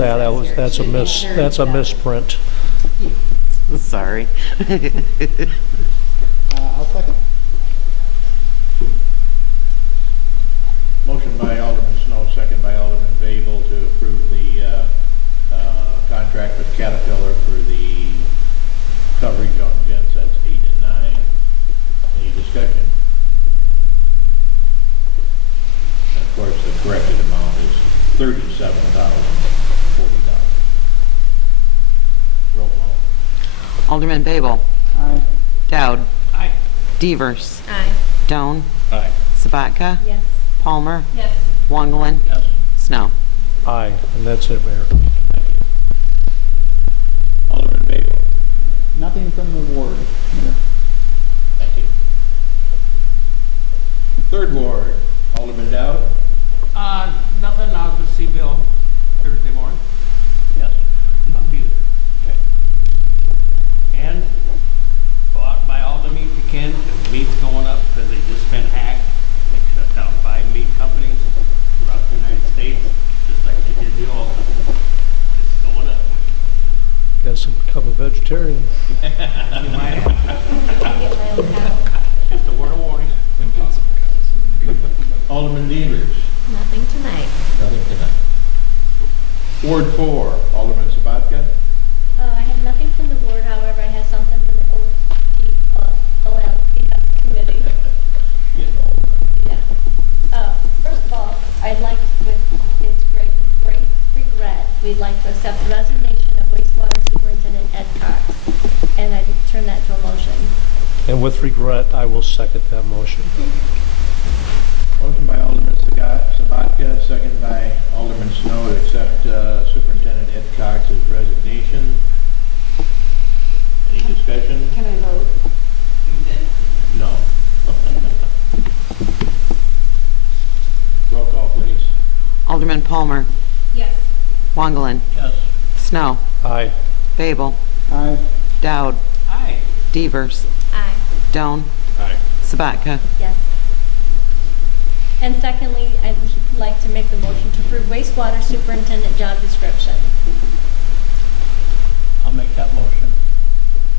That's a misprint. Sorry. I'll second. Motion by Alderman Snow, second by Alderman Babel to approve the contract with Caterpillar for the coverage on gensets 8 and 9. Any discussion? And of course, the corrected amount is $37,040. Roll call. Alderman Babel. Aye. Dowd. Aye. Devers. Aye. Doan. Aye. Sabatka. Yes. Palmer. Yes. Wongelin. Yes. Snow. Aye, and that's it, Mayor. Alderman Babel. Nothing from the ward. Mayor. Thank you. Third Ward, Alderman Dowd. Nothing, I'll just see Bill Thursday morning. Yes. I'll be there. Okay. And go out and buy all the meat you can, because meat's going up, because they just been hacked. They shut down 5 meat companies throughout the United States, just like they did the oil company. It's going up. Guess I'll become a vegetarian. You might have, I get my own cow. just a word of warning. Alderman Devers. Nothing tonight. Nothing tonight. Ward 4, Alderman Sabatka. I have nothing from the ward, however, I have something from the OLPF committee. Yeah. First of all, I'd like, with great regret, we'd like to accept the resignation of wastewater superintendent Ed Cox. And I turn that to a motion. And with regret, I will second that motion. Motion by Alderman Sabatka, second by Alderman Snow to accept Superintendent Ed Cox's resignation. Any discussion? Can I vote? No. Roll call, please. Alderman Palmer. Yes. Wongelin. Yes. Snow. Aye. Babel. Aye. Dowd. Aye. Devers. Aye. Doan. Aye. Sabatka. Yes. And secondly, I'd like to make the motion to approve wastewater superintendent job description. I'll make that motion.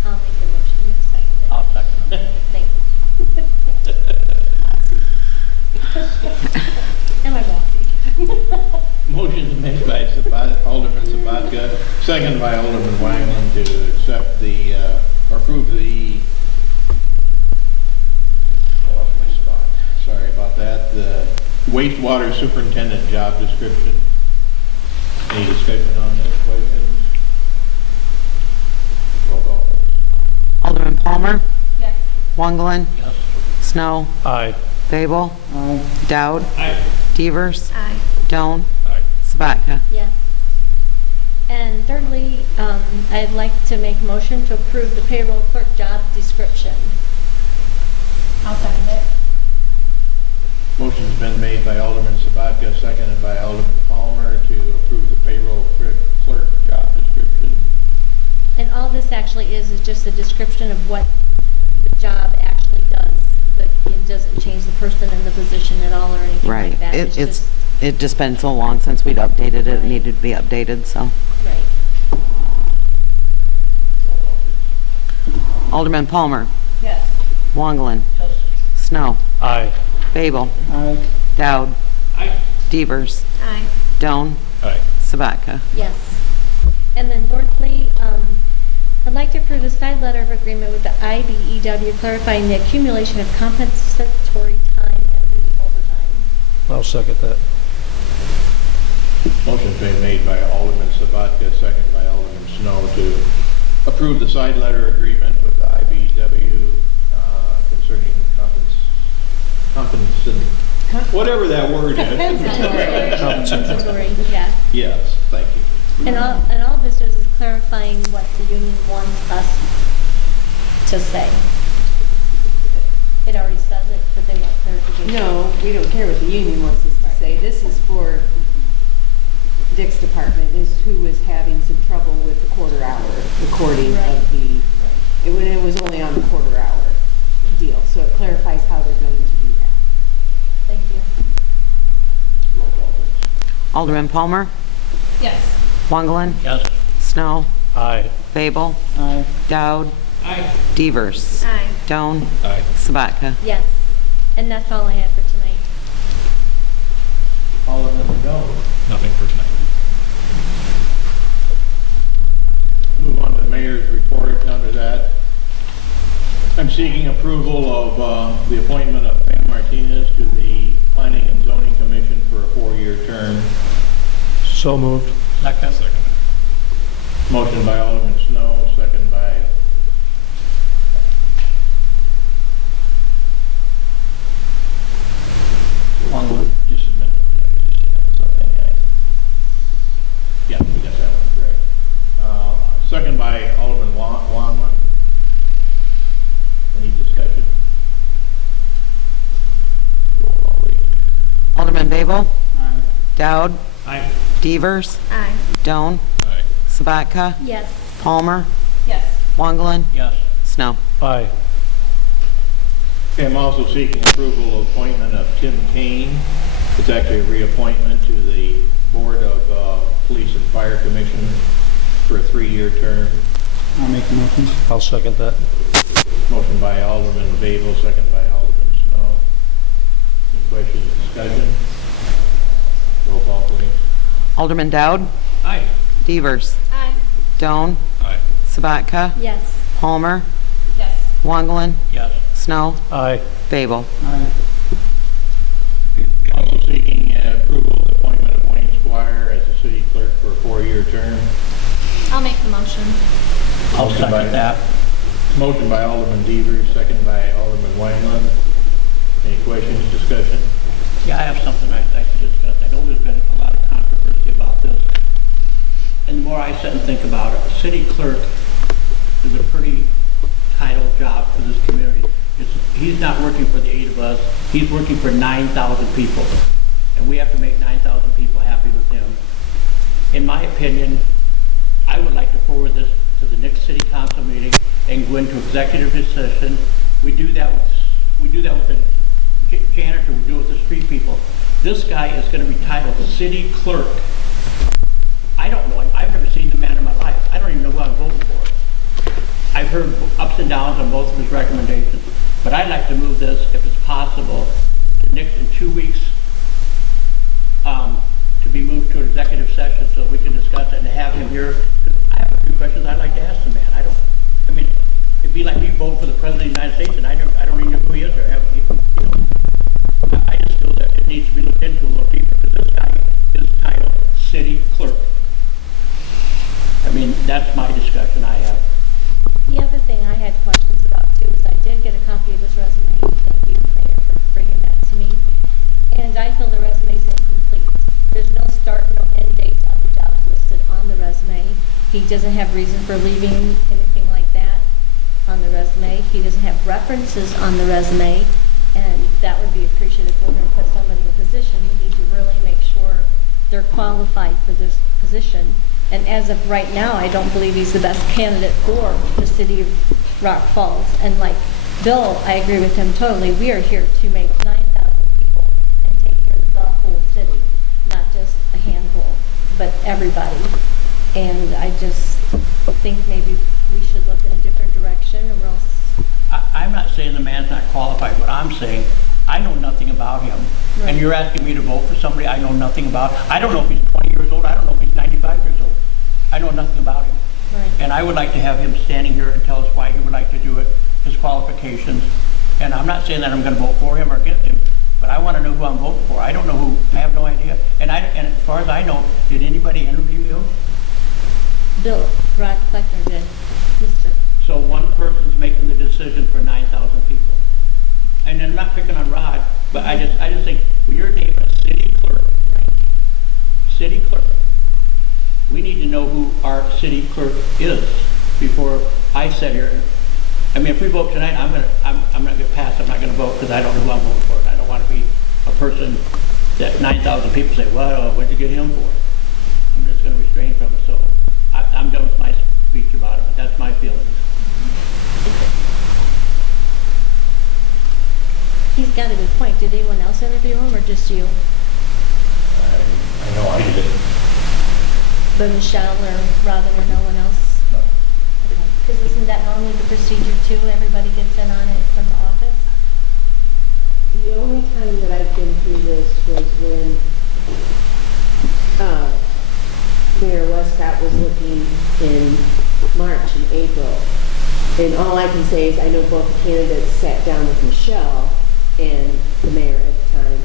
I'll make the motion, you second it. I'll second it. Thanks. Am I bossy? Motion made by Alderman Sabatka, second by Alderman Wangland to accept the, or approve the, I lost my spot. Sorry about that. The wastewater superintendent job description. Any discussion on this? Questions? Roll call. Alderman Palmer. Yes. Wongelin. Yes. Snow. Aye. Babel. Aye. Dowd. Aye. Devers. Aye. Doan. Aye. Sabatka. Yes. And thirdly, I'd like to make a motion to approve the payroll clerk job description. I'll second it. Motion's been made by Alderman Sabatka, seconded by Alderman Palmer to approve the payroll clerk job description. And all this actually is just a description of what the job actually does, but it doesn't change the person in the position at all or anything Right. like that. It's just been so long since we'd updated it. It Right. needed to be updated, so. Right. Alderman Palmer. Yes. Wongelin. Snow. Aye. Babel. Aye. Dowd. Aye. Devers. Aye. Doan. Aye. Sabatka. Yes. And then fourthly, I'd like to approve the side letter of agreement with the IBEW clarifying the accumulation of compensatory time and leave overtime. I'll second that. Motion's been made by Alderman Sabatka, seconded by Alderman Snow to approve the side letter agreement with the IBEW concerning whatever that word is. Compensatory, yeah. Yes, thank you. And all this is clarifying what the union wants us to say. It already says it, but they want clarification. No, we don't care what the union wants us to say. This is for Dick's department, is who was having some trouble with the quarter-hour recording Right. of the, it was only on the quarter-hour deal, so it clarifies how they're going to do that. Thank you. Roll call, please. Alderman Palmer. Yes. Wonglen, Yes. Snow, Aye. Babel, Aye. Dowd, Aye. Devers. Aye. Doan, Aye. Sabatka. Yes. And that's all I have for tonight. Alderman Jones. Nothing for tonight. Move on to the mayor's report. Under that, I'm seeking approval of the appointment of Pam Martinez to the Planning and Zoning Commission for a 4-year term. So moved. Second. Motion by Alderman Snow, second by Wonglen. Just a minute. Yeah, we got that one correct. Second by Alderman Wonglen. Any discussion? Roll call, please. Alderman Babel, Aye. Dowd, Aye. Devers, Aye. Doan, Aye. Sabatka, Yes. Palmer, Yes. Wonglen, Yes. Snow. Aye. Okay, I'm also seeking approval of appointment of Tim Kane. It's actually a reappointment to the Board of Police and Fire Commission for a 3-year term. I'll make the motion. I'll second that. Motion by Alderman Babel, second by Alderman Snow. Any questions, discussion? Roll call, please. Alderman Dowd, Aye. Devers, Aye. Doan, Aye. Sabatka, Yes. Palmer, Yes. Wonglen, Yes. Snow, Aye. Babel. Aye. Also seeking approval of the appointment of Wayne Squire as the city clerk for a 4-year term. I'll make the motion. I'll Motion by- second that. Motion by Alderman Devers, second by Alderman Wangland. Any questions, discussion? Yeah, I have something I'd like to discuss. I know there's been a lot of controversy about this. And the more I sit and think about it, city clerk is a pretty title job for this community. He's not working for the 8 of us. He's working for 9,000 people. And we have to make 9,000 people happy with him. In my opinion, I would like to forward this to the next city council meeting and go into executive session. We do that with the janitor, we do it with the street people. This guy is gonna be titled city clerk. I don't know him, I've never seen the man in my life. I don't even know who I'm voting for. I've heard ups and downs on both of his recommendations, but I'd like to move this, if it's possible, to next, in 2 weeks, to be moved to an executive session so we can discuss it and have him here. I have a few questions I'd like to ask the man. I mean, it'd be like me voting for the President of the United States and I don't even know who he is or have, you know. I just feel that it needs to be looked into a little deeper, because this guy is titled city clerk. I mean, that's my discussion I have. The other thing I had questions about too is I did get a copy of his resume. Thank you, Mayor, for bringing that to me. And I feel the resume is incomplete. There's no start, no end dates on the jobs listed on the resume. He doesn't have reason for leaving, anything like that on the resume. He doesn't have references on the resume, and that would be appreciated if we're going to put somebody in a position. We need to really make sure they're qualified for this position. And as of right now, I don't believe he's the best candidate for the city of Rock Falls. And like Bill, I agree with him totally. We are here to make 9,000 people and take care of the whole city, not just a handful, but everybody. And I just think maybe we should look in a different direction, or else. I'm not saying the man's not qualified, but I'm saying I know nothing about him. Right. And you're asking me to vote for somebody I know nothing about. I don't know if he's 20 years old. I don't know if he's 95 years old. I know nothing about him. Right. And I would like to have him standing here and tell us why he would like to do it, his qualifications. And I'm not saying that I'm going to vote for him or against him, but I want to know who I'm voting for. I don't know who. I have no idea. And as far as I know, did anybody interview him? Bill, Rod Kleckner did. Mr. So one person's making the decision for 9,000 people. And I'm not picking on Rod, but I just think, when you're named a city clerk, city clerk, we need to know who our city clerk is before I sit here. I mean, if we vote tonight, I'm not gonna pass, I'm not gonna vote because I don't know who I'm voting for. And I don't want to be a person that 9,000 people say, well, what'd you get him for? I'm just gonna refrain from it. So I'm done with my speech about it, but that's my feelings. He's got a good point. Did anyone else interview him or just you? I know I did. for Michelle or Robin or no one else? No. Because isn't that normally the procedure too? Everybody gets in on it from the office? The only time that I've been through this was when Mayor Westcott was looking in March and April. And all I can say is I know both the candidates sat down with Michelle and the mayor at the time.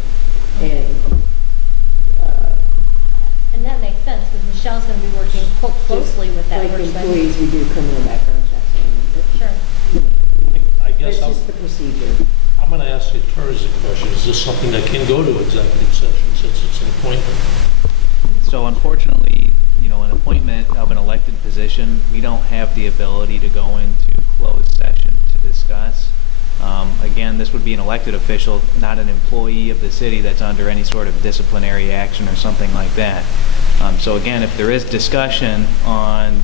And that makes sense, because Michelle's going to be working closely with that Like person. employees, we do criminal background checks on them. Sure. I But guess it's I'm just the procedure. going to ask the attorneys a question. Is this something that can go to executive session since it's an appointment? So unfortunately, an appointment of an elected position, we don't have the ability to go into closed session to discuss. Again, this would be an elected official, not an employee of the city that's under any sort of disciplinary action or something like that. So again, if there is discussion on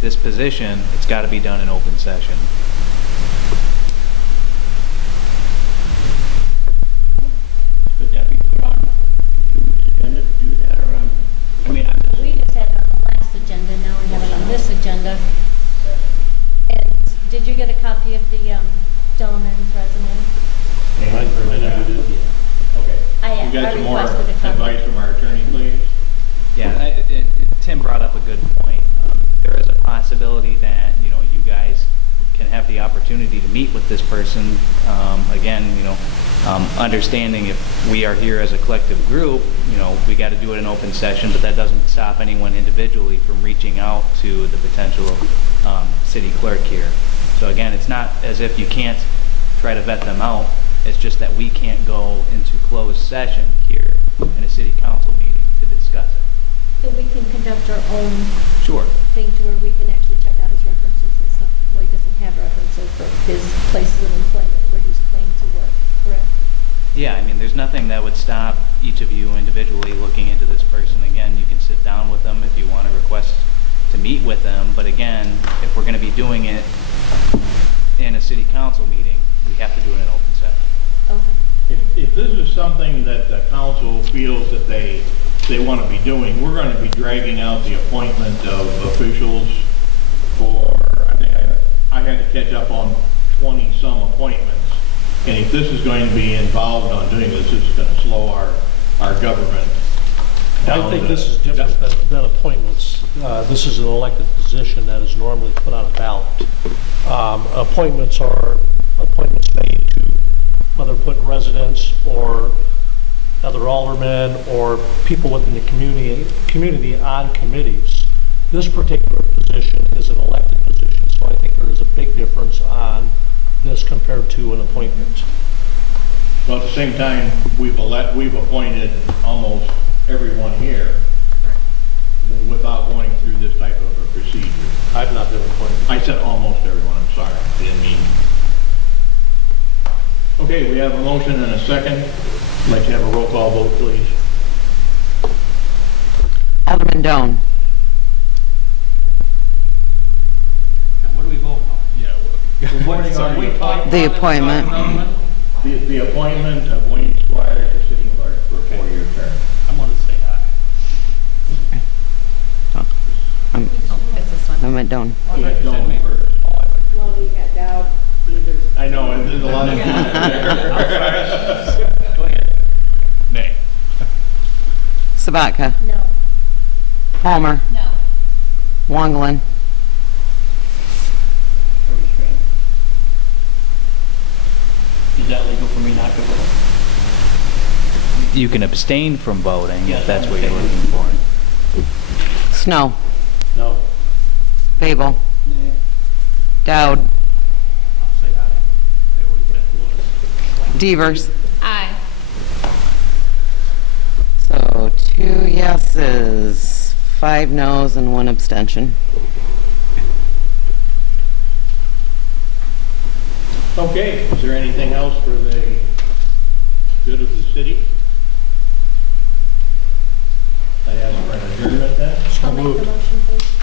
this position, it's got to be done in open session. Could that be put on the agenda to do that, or, We just had it on the last agenda, now we have it on this agenda. And did you get a copy of the gentleman's resume? I never did. Okay. I You got some more requested a copy. advice from our attorney, please? Yeah, Tim brought up a good point. There is a possibility that, you guys can have the opportunity to meet with this person. Again, understanding if we are here as a collective group, we got to do it in open session, but that doesn't stop anyone individually from reaching out to the potential city clerk here. So again, it's not as if you can't try to vet them out. It's just that we can't go into closed session here in a city council meeting to discuss it. So we can conduct our own Sure. thing to where we can actually check out his references and stuff. Well, he doesn't have references, but his places of employment where he's claimed to work, correct? Yeah, I mean, there's nothing that would stop each of you individually looking into this person. Again, you can sit down with them if you want to request to meet with them. But again, if we're going to be doing it in a city council meeting, we have to do it in open session. Okay. If this is something that the council feels that they want to be doing, we're going to be dragging out the appointment of officials for, I think I had to catch up on 20-some appointments. And if this is going to be involved on doing this, it's going to slow our government down. I think this is different than appointments. This is an elected position that is normally put on a ballot. Appointments are appointments made to whether put residents or other aldermen or people within the community on committees. This particular position is an elected position, so I think there is a big difference on this compared to an appointment. Well, at the same time, we've appointed almost everyone here without going through this type of a procedure. I've not been appointed. I said almost everyone, I'm sorry, I didn't mean. Okay, we have a motion and a second. I'd like to have a roll call vote, please. Alderman Doan. what do we vote on? We're voting on We talked about The it, appointment. the appointment of Wayne Squire to city clerk for a 4-year term. I'm going to say aye. Alderman Doan. We got Joan first. Well, you got Dowd, Beavers. I know, and there's a lot of. Go ahead. Nay. Sabatka. No. Palmer. No. Wongolin. Is that legal for me not to vote? You can abstain from voting Yes, if that's I'm what you're abstaining. looking for. Snow. No. Babel. Dowd. I'll say aye. I always said it was. Devers. Aye. So 2 yeses, 5 noes, and 1 abstention. Okay, is there anything else for the good of the city? I ask for an adjournment then. I'll make the motion, please.